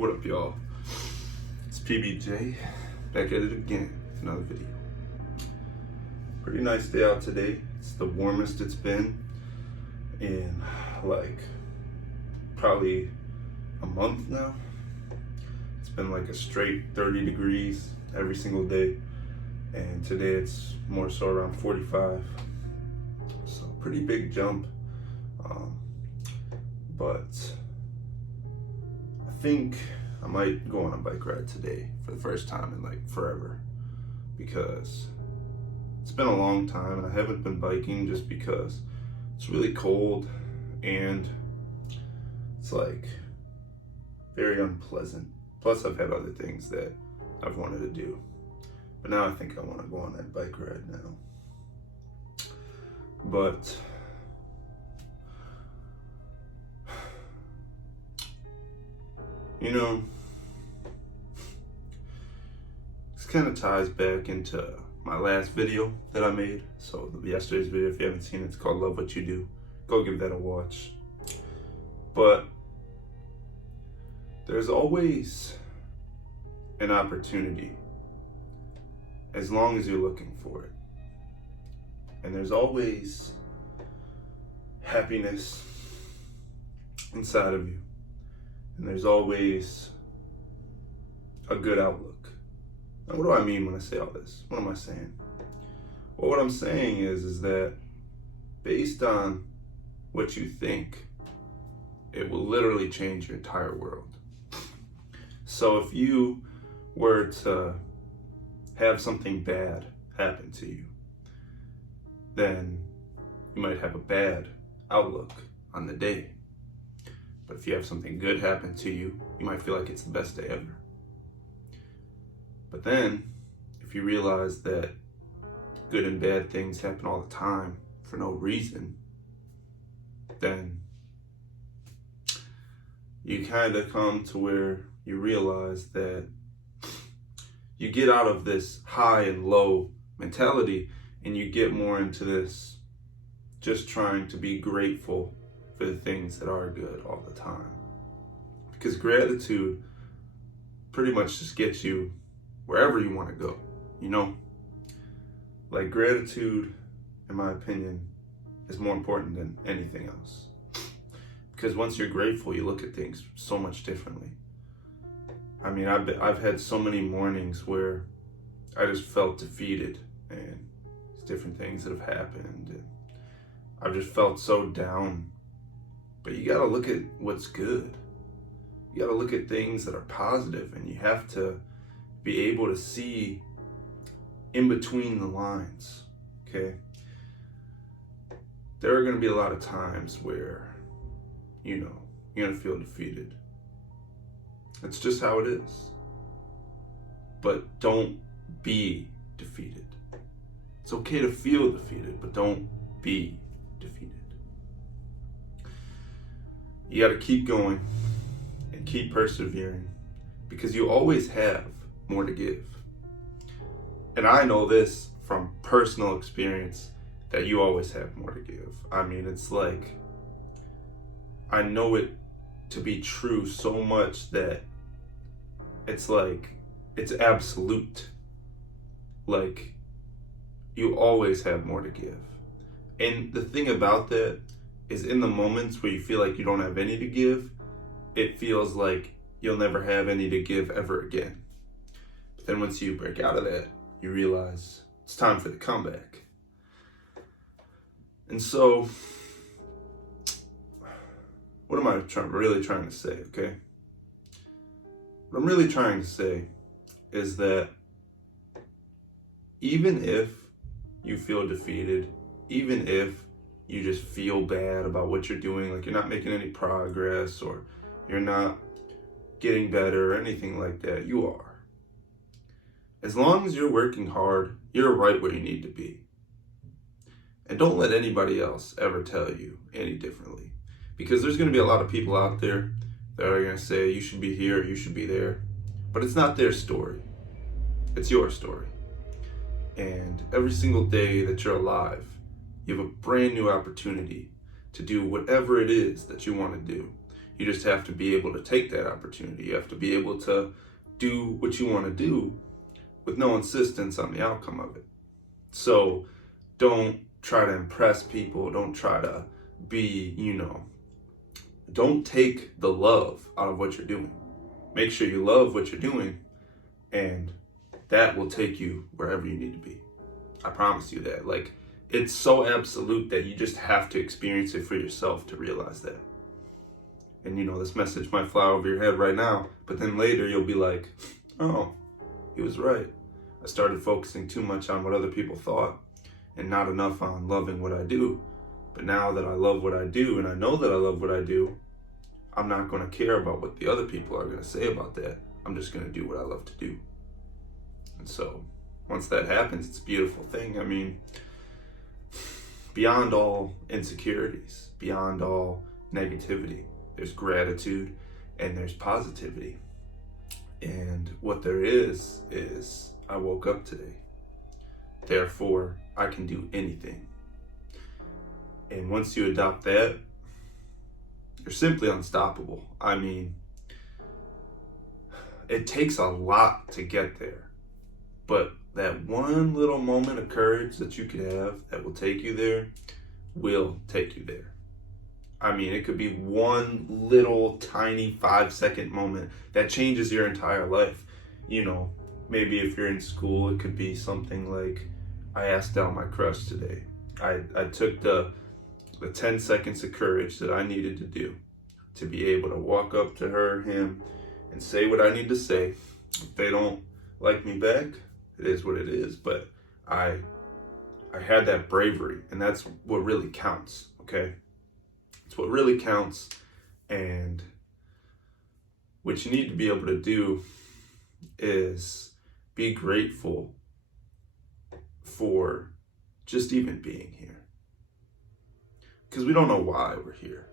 What up, y'all? It's PBJ, back at it again with another video. Pretty nice day out today. It's the warmest it's been in like probably a month now. It's been like a straight 30 degrees every single day, and today it's more so around 45. So pretty big jump. But I think I might go on a bike ride today for the first time in like forever, because it's been a long time and I haven't been biking just because it's really cold and it's like very unpleasant. Plus I've had other things that I've wanted to do, but now I think I want to go on that bike ride now. But you know, this kind of ties back into my last video that I made. So yesterday's video, if you haven't seen it, it's called Love What You Do. Go give that a watch. But there's always an opportunity as long as you're looking for it. And there's always happiness inside of you. And there's always a good outlook. Now, what do I mean when I say all this? What am I saying? Well, what I'm saying is that based on what you think, it will literally change your entire world. So if you were to have something bad happen to you, then you might have a bad outlook on the day. But if you have something good happen to you, you might feel like it's the best day ever. But then, if you realize that good and bad things happen all the time for no reason, then you kind of come to where you realize that you get out of this high and low mentality and you get more into this just trying to be grateful for the things that are good all the time. Because gratitude pretty much just gets you wherever you want to go, you know? Like, gratitude, in my opinion, is more important than anything else. Because once you're grateful, you look at things so much differently. I mean, I've had so many mornings where I just felt defeated, and different things that have happened, and I've just felt so down. But you gotta look at what's good. You gotta look at things that are positive, and you have to be able to see in between the lines, okay? There are gonna be a lot of times where, you know, you're gonna feel defeated. It's just how it is. But don't be defeated. It's okay to feel defeated, but don't be defeated. You got to keep going and keep persevering, because you always have more to give. And I know this from personal experience that you always have more to give. I mean, it's like, I know it to be true so much that it's like, it's absolute. Like, you always have more to give. And the thing about that is, in the moments where you feel like you don't have any to give, it feels like you'll never have any to give ever again. But then once you break out of that, you realize it's time for the comeback. And so, what am I really trying to say, okay? What I'm really trying to say is that even if you feel defeated, even if you just feel bad about what you're doing, like you're not making any progress or you're not getting better or anything like that, you are. As long as you're working hard, you're right where you need to be. And don't let anybody else ever tell you any differently. Because there's going to be a lot of people out there that are going to say you should be here, you should be there. But it's not their story. It's your story. And every single day that you're alive, you have a brand new opportunity to do whatever it is that you want to do. You just have to be able to take that opportunity. You have to be able to do what you want to do with no insistence on the outcome of it. So don't try to impress people. Don't try to be, don't take the love out of what you're doing. Make sure you love what you're doing, and that will take you wherever you need to be. I promise you that. Like, it's so absolute that you just have to experience it for yourself to realize that. And this message might fly over your head right now, but then later you'll be like, oh, he was right. I started focusing too much on what other people thought and not enough on loving what I do. But now that I love what I do and I know that I love what I do, I'm not going to care about what the other people are going to say about that. I'm just going to do what I love to do. And so once that happens, it's a beautiful thing. I mean, beyond all insecurities, beyond all negativity, there's gratitude and there's positivity. And what there is I woke up today. Therefore, I can do anything. And once you adopt that, you're simply unstoppable. I mean, it takes a lot to get there. But that one little moment of courage that you could have that will take you there will take you there. I mean, it could be one little tiny 5-second moment that changes your entire life. Maybe if you're in school, it could be something like, I asked out my crush today. I took the 10 seconds of courage that I needed to do to be able to walk up to her, him, and say what I need to say. If they don't like me back, it is what it is. But I had that bravery, and that's what really counts, okay? It's what really counts. And what you need to be able to do is be grateful for just even being here. Because we don't know why we're here.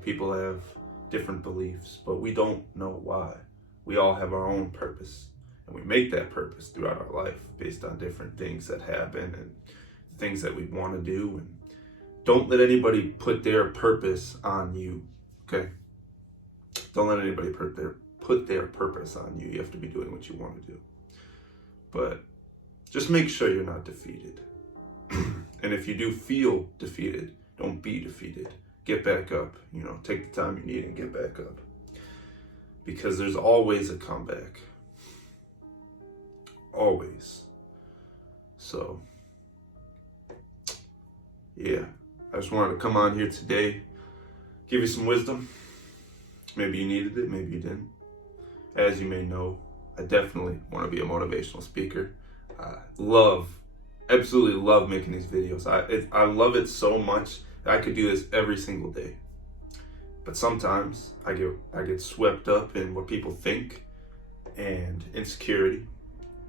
People have different beliefs, but we don't know why. We all have our own purpose, and we make that purpose throughout our life based on different things that happen and things that we want to do. And don't let anybody put their purpose on you, okay? Don't let anybody put their purpose on you. You have to be doing what you want to do. But just make sure you're not defeated. And if you do feel defeated, don't be defeated. Get back up. Take the time you need and get back up. Because there's always a comeback. Always. So, yeah. I just wanted to come on here today, give you some wisdom. Maybe you needed it, maybe you didn't. As you may know, I definitely want to be a motivational speaker. I absolutely love making these videos. I love it so much that I could do this every single day. But sometimes I get swept up in what people think and insecurity,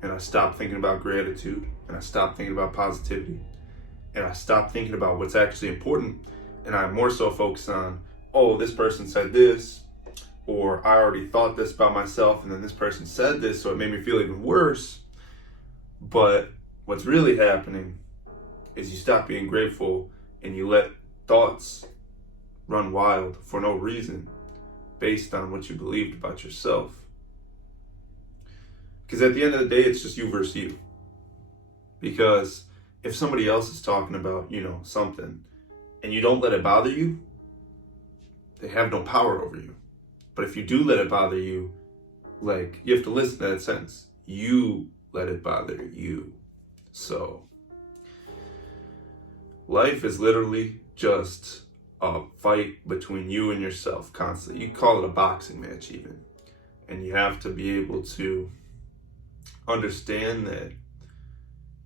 and I stop thinking about gratitude, and I stop thinking about positivity, and I stop thinking about what's actually important, and I more so focus on, oh, this person said this, or I already thought this about myself, and then this person said this, so it made me feel even worse. But what's really happening is you stop being grateful and you let thoughts run wild for no reason based on what you believed about yourself. Because at the end of the day, it's just you versus you. Because if somebody else is talking about, something, and you don't let it bother you, they have no power over you. But if you do let it bother you, you have to listen to that sentence. You let it bother you. So, life is literally just a fight between you and yourself constantly. You call it a boxing match even. And you have to be able to understand that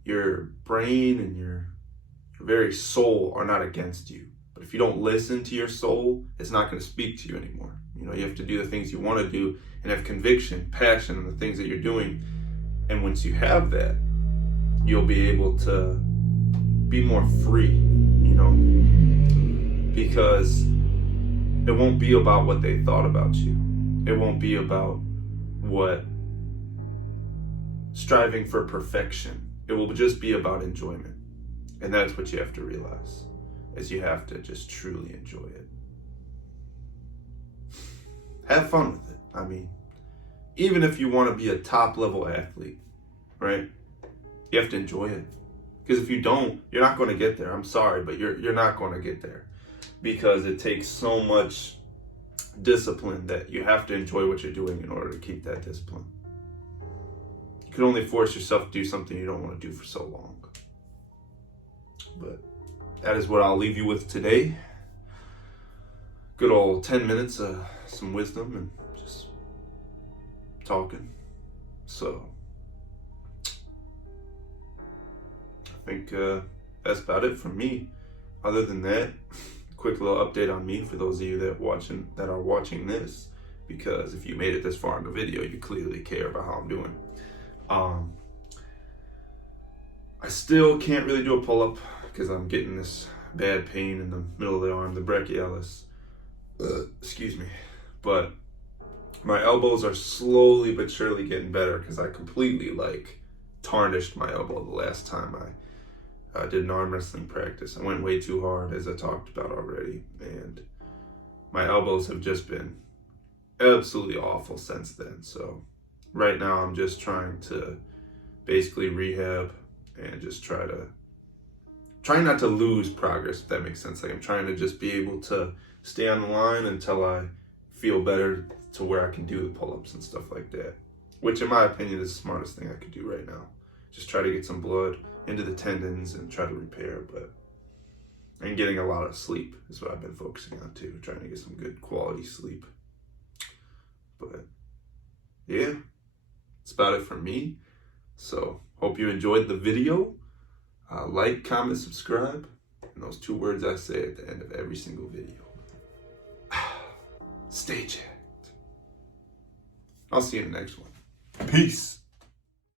your brain and your very soul are not against you. But if you don't listen to your soul, it's not going to speak to you anymore. You have to do the things you want to do and have conviction, passion in the things that you're doing. And once you have that, you'll be able to be more free, because it won't be about what they thought about you. It won't be about what striving for perfection. It will just be about enjoyment. And that's what you have to realize, is you have to just truly enjoy it. have fun with it. I mean, even if you want to be a top level athlete, right? You have to enjoy it. Because if you don't, you're not going to get there. I'm sorry, but you're not going to get there. Because it takes so much discipline that you have to enjoy what you're doing in order to keep that discipline. You can only force yourself to do something you don't want to do for so long. But that is what I'll leave you with today. Good old 10 minutes of some wisdom and just talking. So I think that's about it from me. Other than that, quick little update on me for those of you that are watching this, because if you made it this far in the video, you clearly care about how I'm doing. I still can't really do a pull-up because I'm getting this bad pain in the middle of the arm, the brachialis. Excuse me. But my elbows are slowly but surely getting better because I completely tarnished my elbow the last time I did an arm wrestling practice. I went way too hard, as I talked about already, and my elbows have just been absolutely awful since then. So right now I'm just trying to basically rehab and just trying not to lose progress, if that makes sense. I'm trying to just be able to stay on the line until I feel better to where I can do the pull-ups and stuff like that, which in my opinion is the smartest thing I could do right now. Just try to get some blood into the tendons and try to repair, and getting a lot of sleep is what I've been focusing on too, trying to get some good quality sleep. But yeah, that's about it from me. So hope you enjoyed the video. Like, comment, subscribe, and those 2 words I say at the end of every single video. Stay jacked. I'll see you in the next one. Peace.